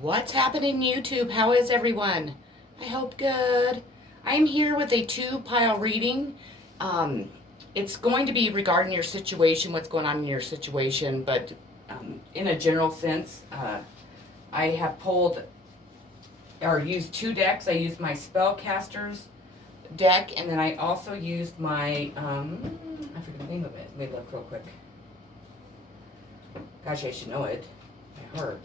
What's happening, YouTube? How is everyone? I hope good. I'm here with a two-pile reading. Um, it's going to be regarding your situation, what's going on in your situation, but in a general sense, I have pulled or used two decks. I used my Spellcasters deck, and then I also used my, I forget the name of it. Let me look real quick. Gosh, I should know it by heart.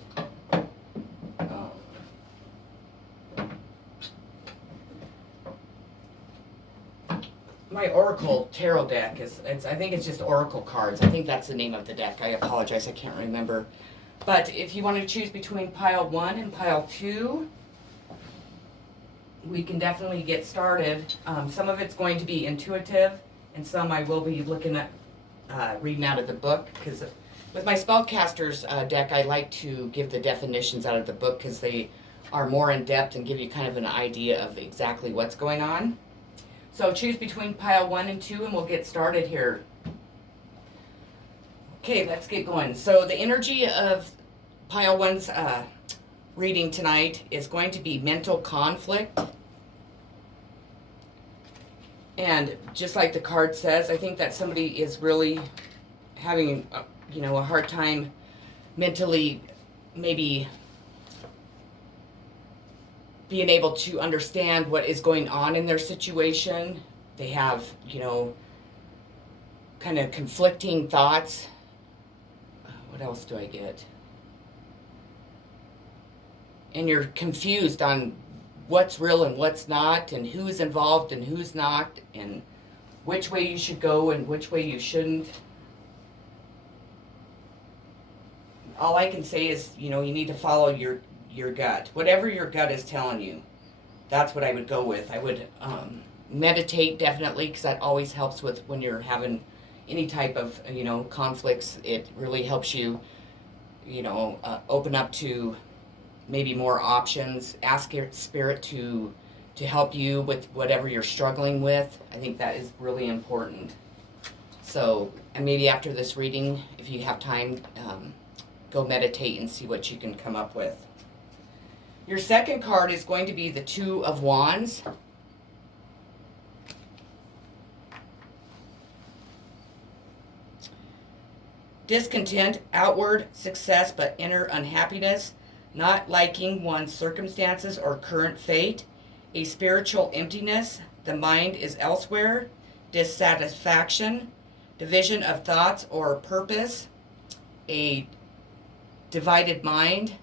My Oracle Tarot deck I think it's just Oracle cards. I think that's the name of the deck. I apologize, I can't remember. But if you want to choose between pile 1 and pile 2, we can definitely get started. Some of it's going to be intuitive, and some I will be looking at reading out of the book, because with my Spellcasters deck, I like to give the definitions out of the book because they are more in depth and give you kind of an idea of exactly what's going on. So choose between pile 1 and 2 and we'll get started here. Okay, let's get going. So the energy of pile 1's reading tonight is going to be mental conflict. And just like the card says, I think that somebody is really having, a hard time mentally, maybe being able to understand what is going on in their situation. They have, kind of conflicting thoughts. What else do I get? And you're confused on what's real and what's not, and who's involved and who's not, and which way you should go and which way you shouldn't. All I can say is, you need to follow your gut. Whatever your gut is telling you, that's what I would go with. I would meditate, definitely, because that always helps with when you're having any type of, conflicts. It really helps you, open up to maybe more options. Ask your spirit to help you with whatever you're struggling with. I think that is really important. So, and maybe after this reading, if you have time, go meditate and see what you can come up with. Your second card is going to be the Two of Wands. Discontent, outward success, but inner unhappiness. Not liking one's circumstances or current fate. A spiritual emptiness. The mind is elsewhere. Dissatisfaction. Division of thoughts or purpose. A divided mind.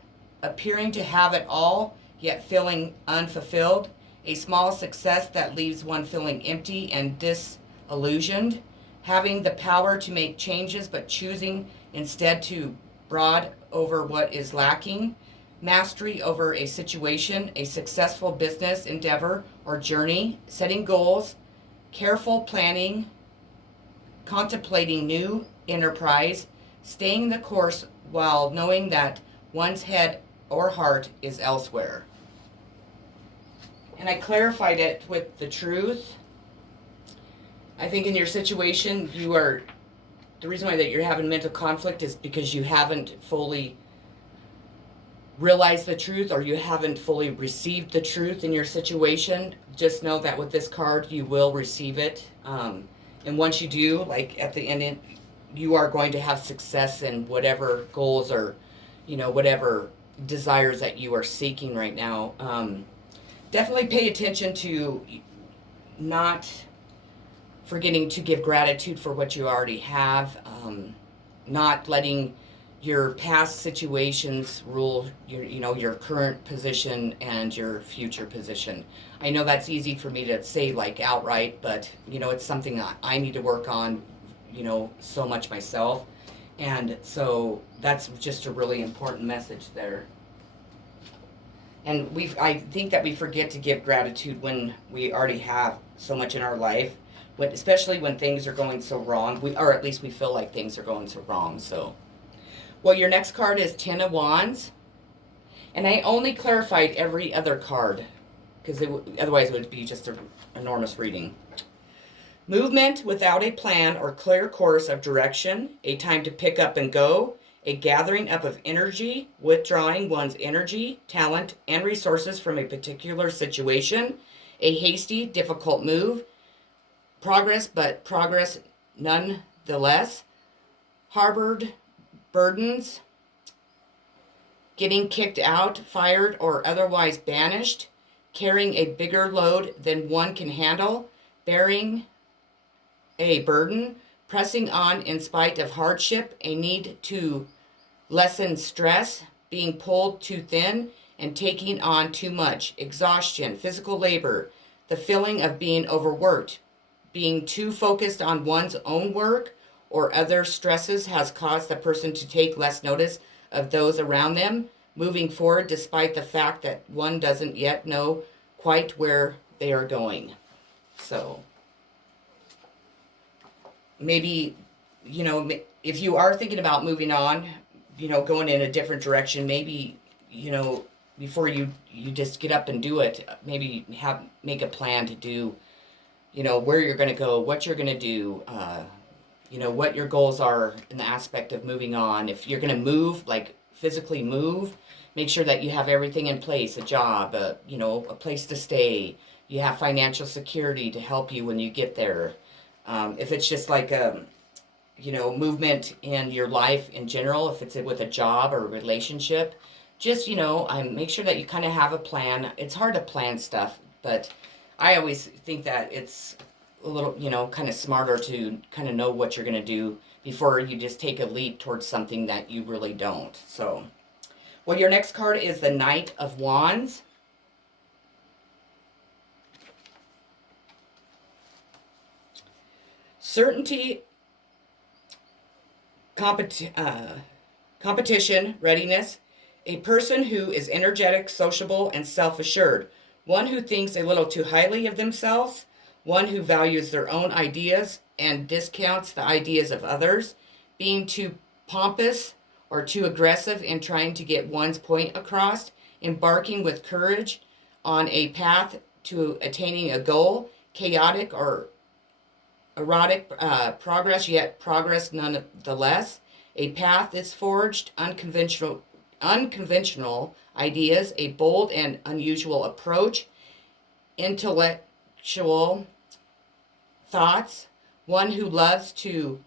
Appearing to have it all, yet feeling unfulfilled. A small success that leaves one feeling empty and disillusioned. Having the power to make changes, but choosing instead to brood over what is lacking. Mastery over a situation, a successful business endeavor or journey. Setting goals. Careful planning. Contemplating new enterprise. Staying the course while knowing that one's head or heart is elsewhere. And I clarified it with the truth. I think in your situation, the reason why that you're having mental conflict is because you haven't fully realized the truth, or you haven't fully received the truth in your situation. Just know that with this card, you will receive it. And once you do, like at the end, you are going to have success in whatever goals or, whatever desires that you are seeking right now. Definitely pay attention to not forgetting to give gratitude for what you already have. Not letting your past situations rule your current position and your future position. I know that's easy for me to say like outright, but it's something that I need to work on, so much myself. And so that's just a really important message there. And I think that we forget to give gratitude when we already have so much in our life, especially when things are going so wrong, or at least we feel like things are going so wrong. So, well, your next card is Ten of Wands. And I only clarified every other card, because otherwise it would be just an enormous reading. Movement without a plan or clear course of direction, a time to pick up and go, a gathering up of energy, withdrawing one's energy, talent, and resources from a particular situation, a hasty, difficult move, progress, but progress nonetheless, harbored burdens, getting kicked out, fired, or otherwise banished, carrying a bigger load than one can handle, bearing a burden, pressing on in spite of hardship, a need to lessen stress, being pulled too thin, and taking on too much, exhaustion, physical labor, the feeling of being overworked, being too focused on one's own work or other stresses has caused the person to take less notice of those around them, moving forward despite the fact that one doesn't yet know quite where they are going. So maybe, if you are thinking about moving on, going in a different direction, maybe, before you just get up and do it, maybe make a plan to do, where you're going to go, what you're going to do, what your goals are in the aspect of moving on. If you're going to move, like physically move, make sure that you have everything in place, a job, a place to stay. You have financial security to help you when you get there. If it's just like a, movement in your life in general, if it's with a job or a relationship, just, make sure that you kind of have a plan. It's hard to plan stuff, but I always think that it's a little, kind of smarter to kind of know what you're going to do before you just take a leap towards something that you really don't. So, well, your next card is the Knight of Wands. Certainty, competition, readiness. A person who is energetic, sociable, and self-assured. One who thinks a little too highly of themselves. One who values their own ideas and discounts the ideas of others. Being too pompous or too aggressive in trying to get one's point across. Embarking with courage on a path to attaining a goal. Chaotic or erotic progress, yet progress nonetheless. A path is forged, unconventional ideas, a bold and unusual approach, intellectual thoughts, one who loves to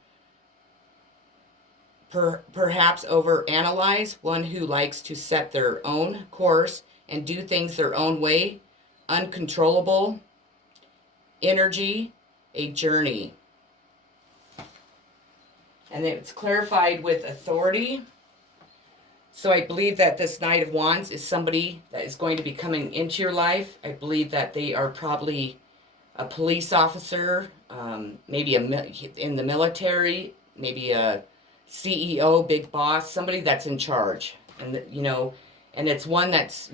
perhaps overanalyze, one who likes to set their own course and do things their own way, uncontrollable energy, a journey. And it's clarified with authority. So I believe that this Knight of Wands is somebody that is going to be coming into your life. I believe that they are probably a police officer, maybe in the military, maybe a CEO, big boss, somebody that's in charge. And, and it's one that's,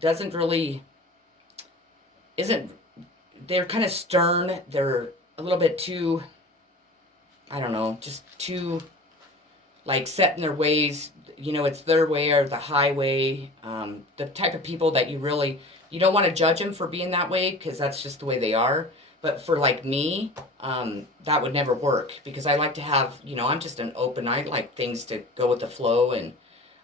doesn't really, they're kind of stern. They're a little bit too, I don't know, just too, like, set in their ways. It's their way or the highway. The type of people that you don't want to judge them for being that way, because that's just the way they are. But for like me, that would never work, because I like to have, I'm just I like things to go with the flow. And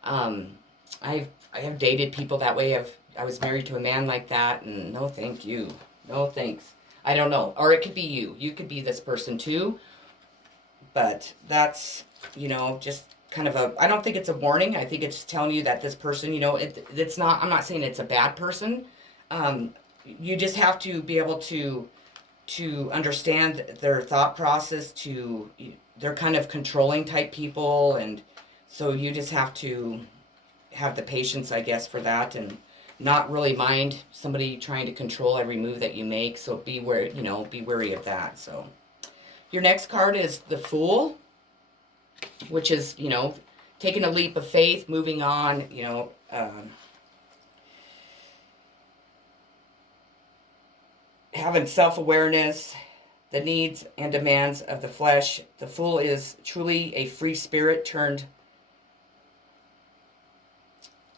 I have dated people that way. I was married to a man like that, and no thank you. No thanks. I don't know. Or it could be you. You could be this person too. But that's, just kind of I don't think it's a warning. I think it's telling you that this person, it's not, I'm not saying it's a bad person. You just have to be able to understand their thought process. They're kind of controlling type people. And so you just have to have the patience, I guess, for that, and not really mind somebody trying to control every move that you make. So be wary of that. So your next card is the Fool, which is, taking a leap of faith, moving on, having self-awareness, the needs and demands of the flesh. The Fool is truly a free spirit turned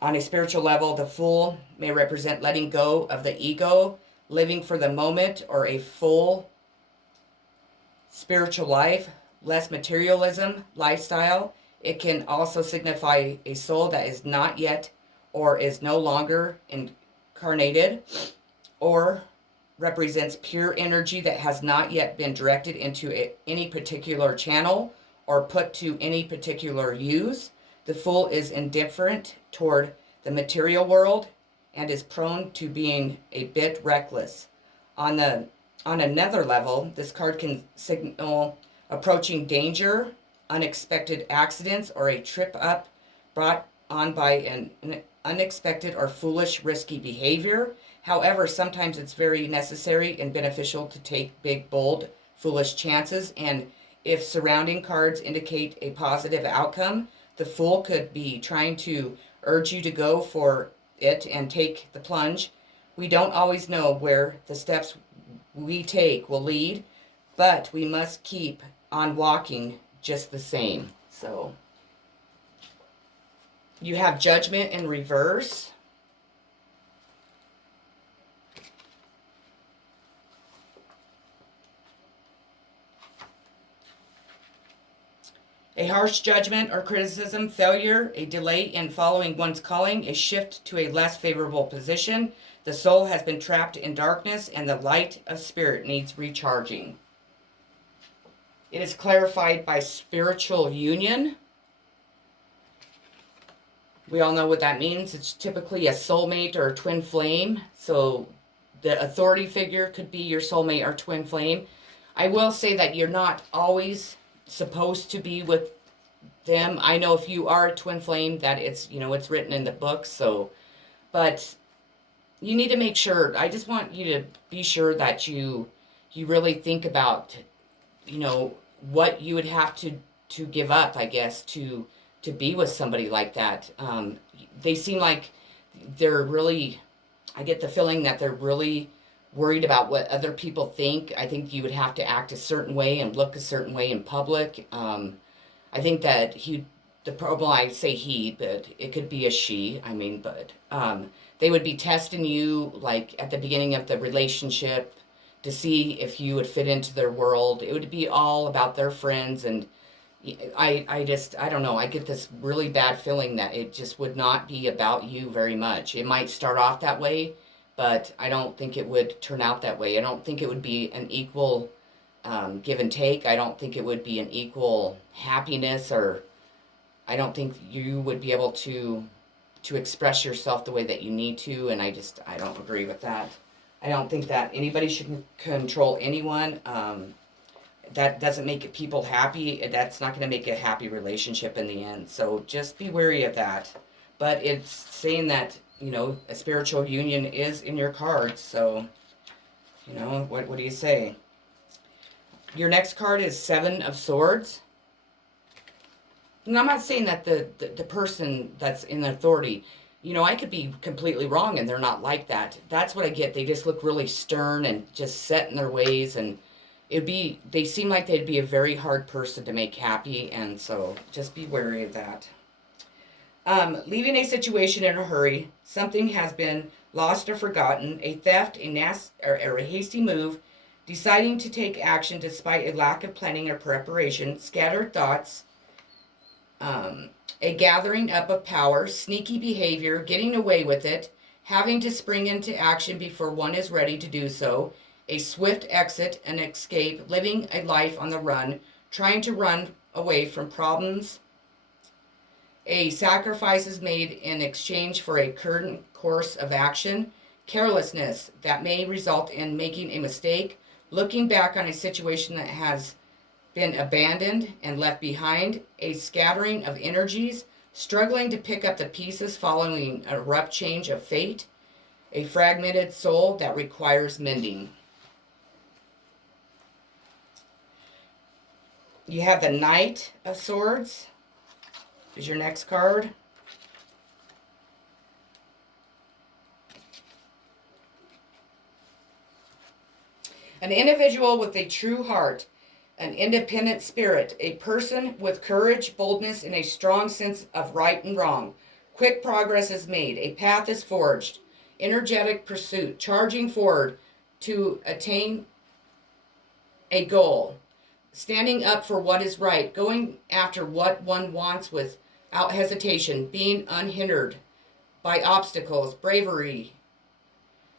on a spiritual level. The Fool may represent letting go of the ego, living for the moment, or a full spiritual life, less materialism lifestyle. It can also signify a soul that is not yet or is no longer incarnated, or represents pure energy that has not yet been directed into any particular channel or put to any particular use. The Fool is indifferent toward the material world and is prone to being a bit reckless. On another level, this card can signal approaching danger, unexpected accidents, or a trip up brought on by an unexpected or foolish, risky behavior. However, sometimes it's very necessary and beneficial to take big, bold, foolish chances. And if surrounding cards indicate a positive outcome, the Fool could be trying to urge you to go for it and take the plunge. We don't always know where the steps we take will lead, but we must keep on walking just the same. So you have Judgment in reverse. A harsh judgment or criticism, failure, a delay in following one's calling, a shift to a less favorable position. The soul has been trapped in darkness and the light of spirit needs recharging. It is clarified by spiritual union. We all know what that means. It's typically a soulmate or a twin flame. So the authority figure could be your soulmate or twin flame. I will say that you're not always supposed to be with them. I know if you are a twin flame that it's, it's written in the book. So, but you need to make sure, I just want you to be sure that you really think about, what you would have to give up, I guess, to be with somebody like that. They seem like they're really, I get the feeling that they're really worried about what other people think. I think you would have to act a certain way and look a certain way in public. I think that the problem, I say he, but it could be a she, but they would be testing you like at the beginning of the relationship to see if you would fit into their world. It would be all about their friends, and I don't know, I get this really bad feeling that it just would not be about you very much. It might start off that way, but I don't think it would turn out that way. I don't think it would be an equal give and take. I don't think it would be an equal happiness, or I don't think you would be able to express yourself the way that you need to, and I don't agree with that. I don't think that anybody should control anyone. That doesn't make people happy. That's not going to make a happy relationship in the end. So just be wary of that. But it's saying that, a spiritual union is in your cards. So, what do you say? Your next card is Seven of Swords. And I'm not saying that the person that's in authority, I could be completely wrong and they're not like that. That's what I get. They just look really stern and just set in their ways, and they seem like they'd be a very hard person to make happy, and so just be wary of that. Leaving a situation in a hurry, something has been lost or forgotten, a theft, or a hasty move, deciding to take action despite a lack of planning or preparation, scattered thoughts, a gathering up of power, sneaky behavior, getting away with it, having to spring into action before one is ready to do so, a swift exit, an escape, living a life on the run, trying to run away from problems, a sacrifice is made in exchange for a current course of action, carelessness that may result in making a mistake, looking back on a situation that has been abandoned and left behind, a scattering of energies, struggling to pick up the pieces following an abrupt change of fate, a fragmented soul that requires mending. You have the Knight of Swords is your next card. An individual with a true heart, an independent spirit, a person with courage, boldness, and a strong sense of right and wrong. Quick progress is made, a path is forged, energetic pursuit, charging forward to attain a goal. standing up for what is right, going after what one wants without hesitation, being unhindered by obstacles, bravery,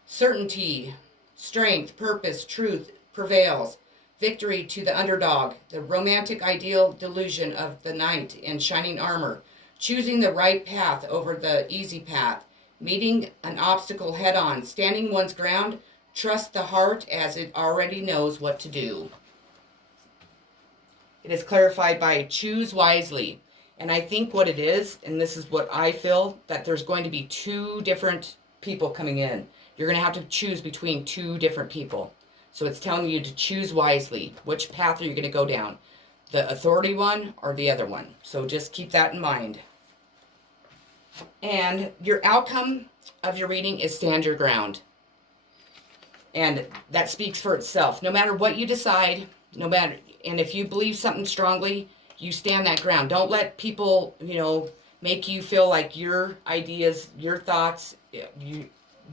certainty, strength, purpose, truth prevails. Victory to the underdog, the romantic ideal delusion of the knight in shining armor, choosing the right path over the easy path, meeting an obstacle head on, standing one's ground, trust the heart as it already knows what to do. It is clarified by choose wisely. And I think what it is, and this is what I feel, that there's going to be two different people coming in. You're going to have to choose between two different people. So it's telling you to choose wisely. Which path are you going to go down? The authority one or the other one? So just keep that in mind. And your outcome of your reading is stand your ground. And that speaks for itself. No matter what you decide, and if you believe something strongly, you stand that ground. Don't let people, make you feel like your ideas, your thoughts,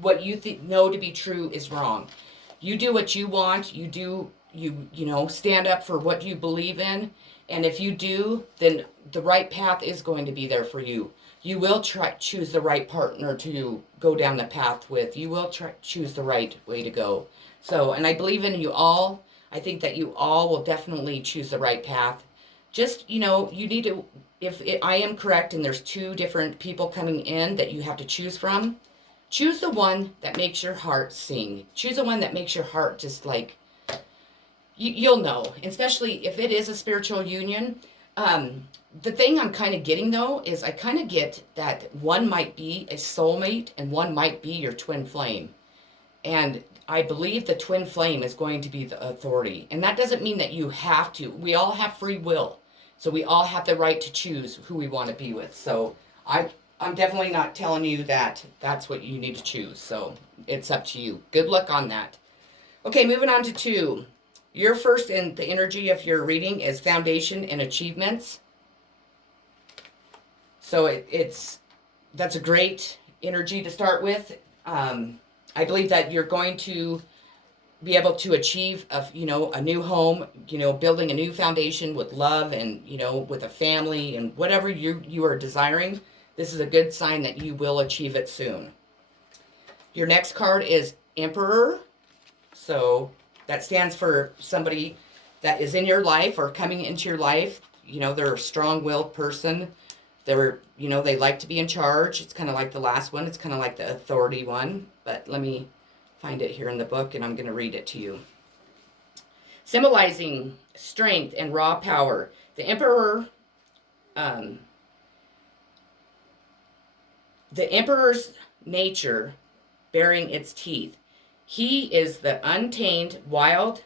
what you know to be true is wrong. You do what you want. You stand up for what you believe in. And if you do, then the right path is going to be there for you. You will choose the right partner to go down the path with. You will choose the right way to go. So, and I believe in you all. I think that you all will definitely choose the right path. Just, you need to, I am correct and there's two different people coming in that you have to choose from, choose the one that makes your heart sing. Choose the one that makes your heart just like, you'll know, especially if it is a spiritual union. The thing I'm kind of getting, though, is I kind of get that one might be a soulmate and one might be your twin flame. And I believe the twin flame is going to be the authority. And that doesn't mean that you have to. We all have free will. So we all have the right to choose who we want to be with. So I'm definitely not telling you that that's what you need to choose. So it's up to you. Good luck on that. Okay, moving on to 2. Your first in the energy of your reading is foundation and achievements. So that's a great energy to start with. I believe that you're going to be able to achieve a new home, building a new foundation with love and, with a family and whatever you are desiring. This is a good sign that you will achieve it soon. Your next card is Emperor. So that stands for somebody that is in your life or coming into your life. They're a strong-willed person. They like to be in charge. It's kind of like the last one. It's kind of like the authority one. But let me find it here in the book, and I'm going to read it to you. Symbolizing strength and raw power. The Emperor, the Emperor's nature bearing its teeth. He is the untamed, wild,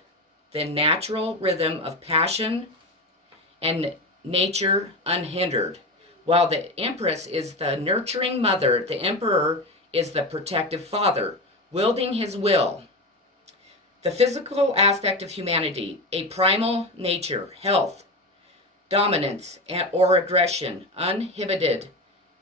the natural rhythm of passion and nature unhindered. While the Empress is the nurturing mother, the Emperor is the protective father, wielding his will. The physical aspect of humanity, a primal nature, health, dominance or aggression, uninhibited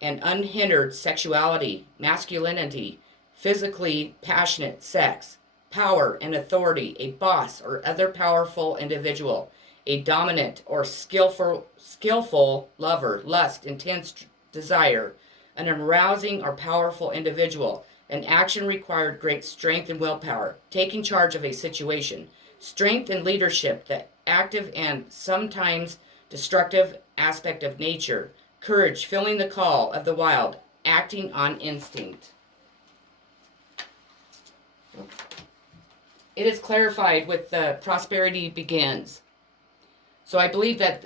and unhindered sexuality, masculinity, physically passionate sex, power and authority, a boss or other powerful individual, a dominant or skillful lover, lust, intense desire, an arousing or powerful individual, an action required great strength and willpower, taking charge of a situation, strength and leadership, the active and sometimes destructive aspect of nature, courage, feeling the call of the wild, acting on instinct. It is clarified with the prosperity begins. So I believe that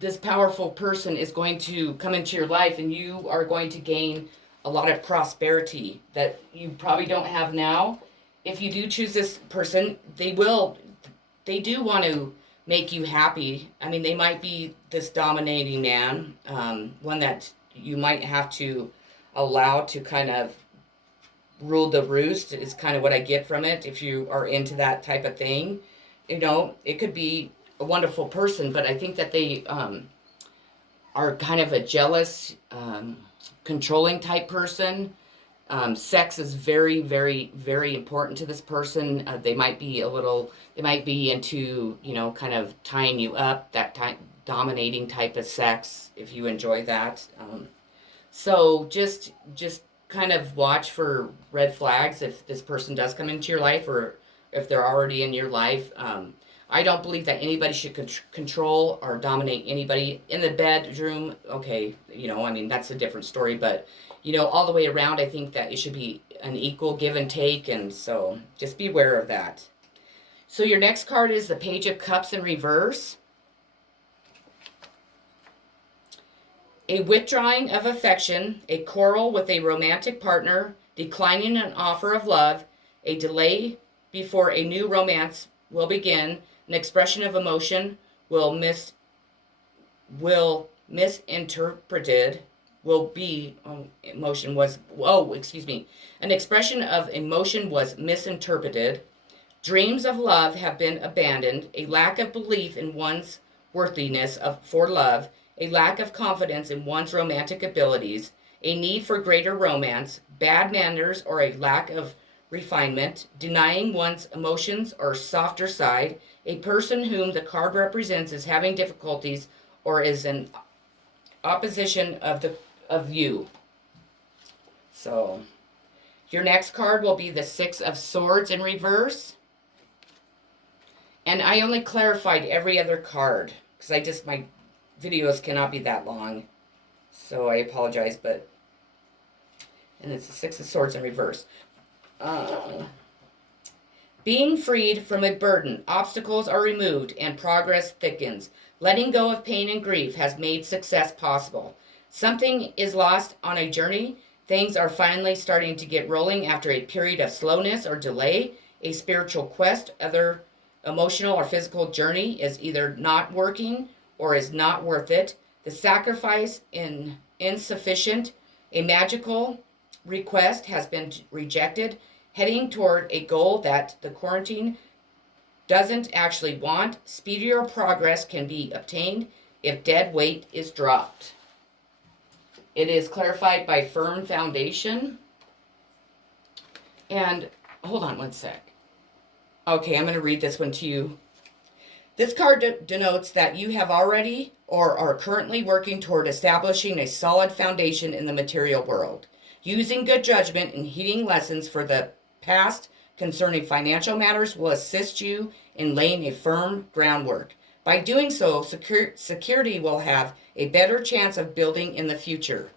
this powerful person is going to come into your life and you are going to gain a lot of prosperity that you probably don't have now. If you do choose this person, they do want to make you happy. I mean, they might be this dominating man, one that you might have to allow to kind of rule the roost is kind of what I get from it. If you are into that type of thing, it could be a wonderful person, but I think that they are kind of a jealous, controlling type person. Sex is very, very, very important to this person. They might be into, kind of tying you up, that dominating type of sex, if you enjoy that. So just kind of watch for red flags if this person does come into your life, or if they're already in your life. I don't believe that anybody should control or dominate anybody in the bedroom. Okay, that's a different story, but all the way around, I think that it should be an equal give and take, and so just be aware of that. So your next card is the Page of Cups in reverse. A withdrawing of affection, a quarrel with a romantic partner, declining an offer of love, a delay before a new romance will begin, an expression of emotion will misinterpreted, an expression of emotion was misinterpreted, dreams of love have been abandoned, a lack of belief in one's worthiness for love, a lack of confidence in one's romantic abilities, a need for greater romance, bad manners or a lack of refinement, denying one's emotions or softer side, a person whom the card represents is having difficulties or is in opposition of you. So your next card will be the Six of Swords in reverse. And I only clarified every other card because my videos cannot be that long. So I apologize, and it's the Six of Swords in reverse. Being freed from a burden, obstacles are removed and progress thickens. Letting go of pain and grief has made success possible. Something is lost on a journey. Things are finally starting to get rolling after a period of slowness or delay. A spiritual quest, other emotional or physical journey is either not working or is not worth it. The sacrifice insufficient. A magical request has been rejected. Heading toward a goal that the quarantine doesn't actually want. Speedier progress can be obtained if dead weight is dropped. It is clarified by Firm Foundation. And hold on one sec. Okay, I'm going to read this one to you. This card denotes that you have already or are currently working toward establishing a solid foundation in the material world. Using good judgment and heeding lessons for the past concerning financial matters will assist you in laying a firm groundwork. By doing so, security will have a better chance of building in the future.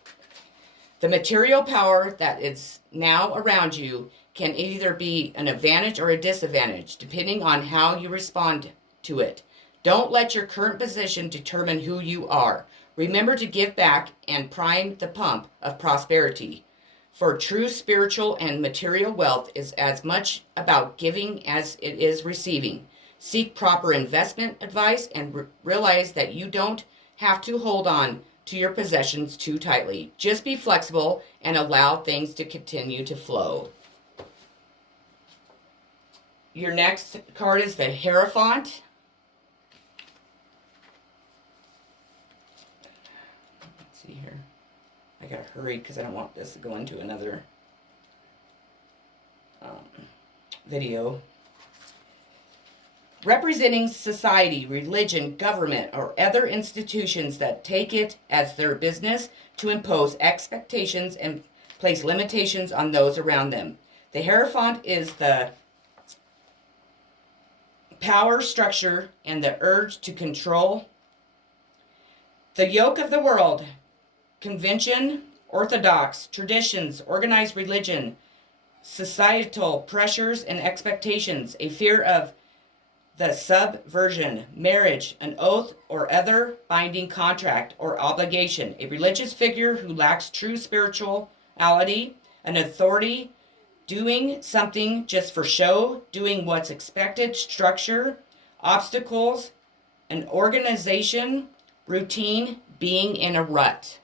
The material power that is now around you can either be an advantage or a disadvantage, depending on how you respond to it. Don't let your current position determine who you are. Remember to give back and prime the pump of prosperity. For true spiritual and material wealth is as much about giving as it is receiving. Seek proper investment advice and realize that you don't have to hold on to your possessions too tightly. Just be flexible and allow things to continue to flow. Your next card is the Hierophant. Let's see here. I gotta hurry because I don't want this to go into another video. Representing society, religion, government, or other institutions that take it as their business to impose expectations and place limitations on those around them. The Hierophant is the power structure and the urge to control. The yoke of the world, convention, orthodox, traditions, organized religion, societal pressures and expectations, a fear of the subversion, marriage, an oath or other binding contract or obligation, a religious figure who lacks true spirituality, an authority, doing something just for show, doing what's expected, structure, obstacles, an organization, routine, being in a rut.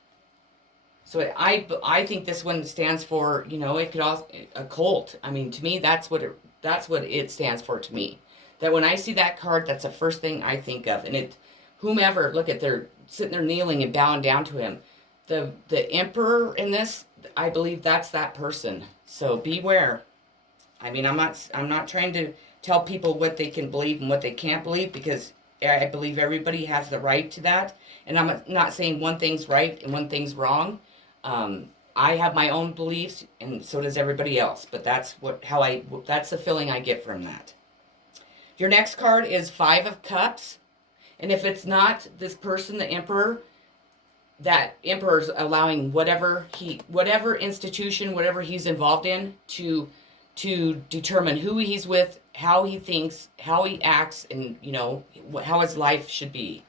So I think this one stands for, it could also a cult. I mean, to me, that's what it stands for to me. That when I see that card, that's the first thing I think of. And they're sitting there kneeling and bowing down to him. the emperor in this, I believe that's that person. So beware. I mean, I'm not trying to tell people what they can believe and what they can't believe, because I believe everybody has the right to that. And I'm not saying one thing's right and one thing's wrong. I have my own beliefs, and so does everybody else. But that's that's the feeling I get from that. Your next card is Five of Cups. And if it's not this person, the emperor, that emperor's allowing whatever institution, whatever he's involved in, to determine who he's with, how he thinks, how he acts, and how his life should be.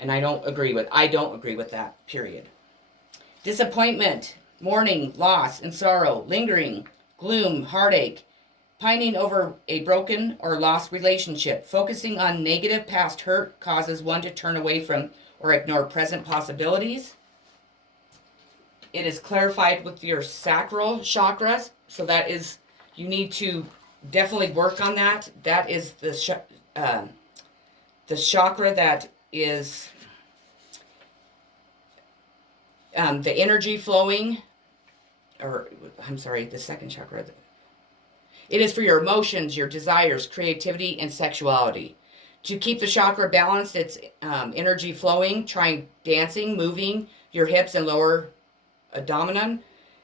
And I don't agree with that, period. Disappointment, mourning, loss, and sorrow, lingering, gloom, heartache, pining over a broken or lost relationship. Focusing on negative past hurt causes one to turn away from or ignore present possibilities. It is clarified with your sacral chakras, so that is, you need to definitely work on that. That is the chakra that is the energy flowing, the second chakra. It is for your emotions, your desires, creativity, and sexuality. To keep the chakra balanced, it's energy flowing, try dancing, moving your hips and lower abdomen.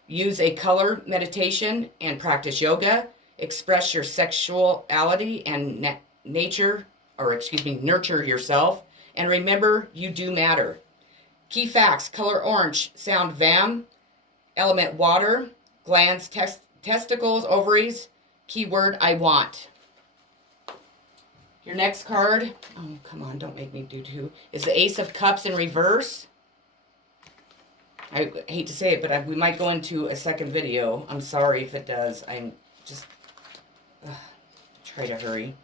Use a color meditation and practice yoga. Express your sexuality and nurture yourself. And remember, you do matter. Key facts: color orange, sound vam, element water, glands, testicles, ovaries. Keyword I want. Your next card, oh come on, don't make me do two, is the Ace of Cups in reverse. I hate to say it, but we might go into a second video. I'm sorry if it does. I'm just try to hurry.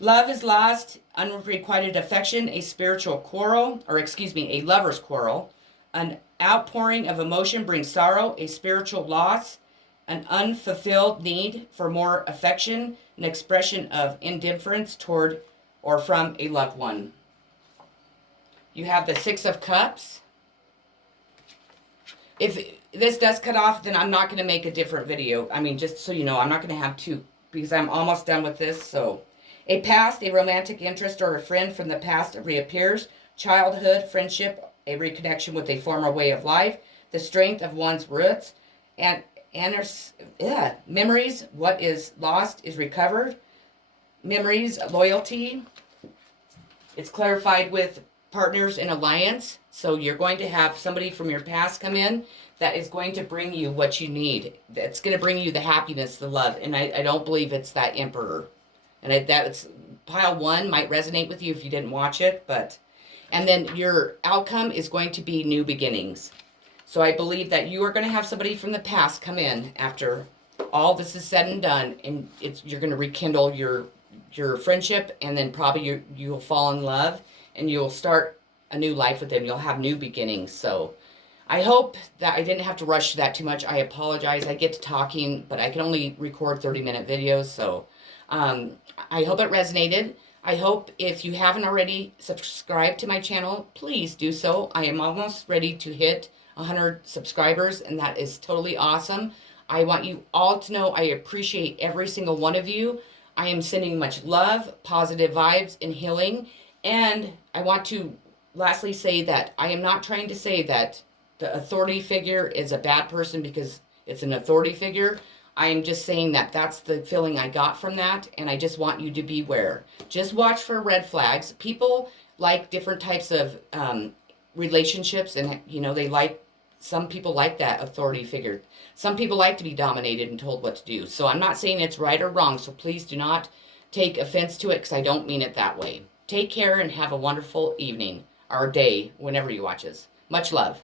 Love is lost, unrequited affection, a spiritual quarrel, a lover's quarrel. An outpouring of emotion brings sorrow, a spiritual loss, an unfulfilled need for more affection, an expression of indifference toward or from a loved one. You have the Six of Cups. If this does cut off, then I'm not going to make a different video. I mean, just so you know, I'm not going to have two, because I'm almost done with this. So, a romantic interest, or a friend from the past reappears. Childhood, friendship, a reconnection with a former way of life. The strength of one's roots. And memories, what is lost is recovered. Memories, loyalty. It's clarified with partners in alliance. So you're going to have somebody from your past come in that is going to bring you what you need. That's going to bring you the happiness, the love. And I don't believe it's that emperor. And that's pile one might resonate with you if you didn't watch it. And then your outcome is going to be new beginnings. So I believe that you are going to have somebody from the past come in after all this is said and done, and you're going to rekindle your friendship, and then probably you'll fall in love, and you'll start a new life with them. You'll have new beginnings. So I hope that I didn't have to rush that too much. I apologize. I get to talking, but I can only record 30-minute videos. So I hope it resonated. I hope if you haven't already subscribed to my channel, please do so. I am almost ready to hit 100 subscribers, and that is totally awesome. I want you all to know I appreciate every single one of you. I am sending much love, positive vibes, and healing. And I want to lastly say that I am not trying to say that the authority figure is a bad person because it's an authority figure. I am just saying that that's the feeling I got from that, and I just want you to beware. Just watch for red flags. People like different types of relationships, and some people like that authority figure. Some people like to be dominated and told what to do. So I'm not saying it's right or wrong, so please do not take offense to it, because I don't mean it that way. Take care and have a wonderful evening or day whenever you watch this. Much love.